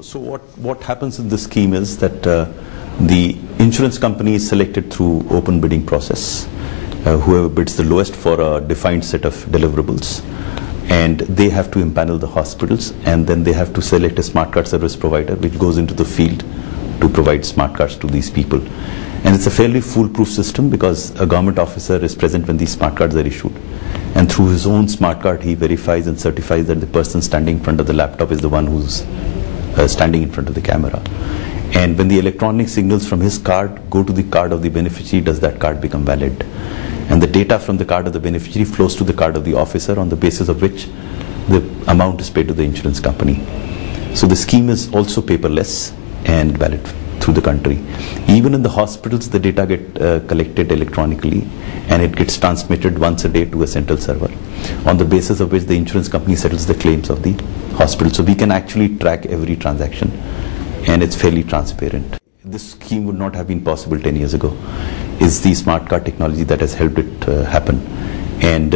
So what happens in this scheme is that the insurance company is selected through open bidding process. Whoever bids the lowest for a defined set of deliverables, and they have to impanel the hospitals, and then they have to select a smart card service provider which goes into the field to provide smart cards to these people. And it's a fairly foolproof system because a government officer is present when these smart cards are issued, and through his own smart card he verifies and certifies that the person standing in front of the laptop is the one who's standing in front of the camera. And when the electronic signals from his card go to the card of the beneficiary, does that card become valid? And the data from the card of the beneficiary flows to the card of the officer, on the basis of which the amount is paid to the insurance company. So the scheme is also paperless and valid through the country. Even in the hospitals, the data get collected electronically, and it gets transmitted once a day to a central server, on the basis of which the insurance company settles the claims of the hospital. So we can actually track every transaction, and it's fairly transparent. This scheme would not have been possible 10 years ago. It's the smart card technology that has helped it happen. And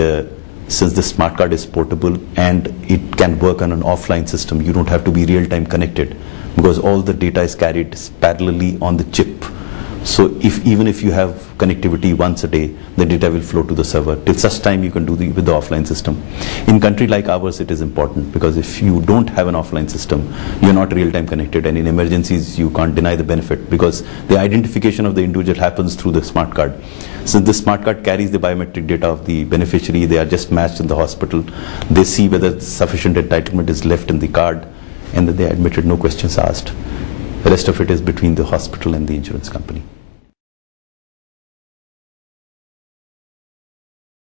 since the smart card is portable and it can work on an offline system, you don't have to be real-time connected, because all the data is carried parallelly on the chip. So even if you have connectivity once a day, the data will flow to the server. Till such time you can do with the offline system. In a country like ours, it is important, because if you don't have an offline system, you're not real-time connected, and in emergencies you can't deny the benefit, because the identification of the individual happens through the smart card. Since the smart card carries the biometric data of the beneficiary, they are just matched in the hospital. They see whether sufficient entitlement is left in the card, and then they are admitted, no questions asked. The rest of it is between the hospital and the insurance company.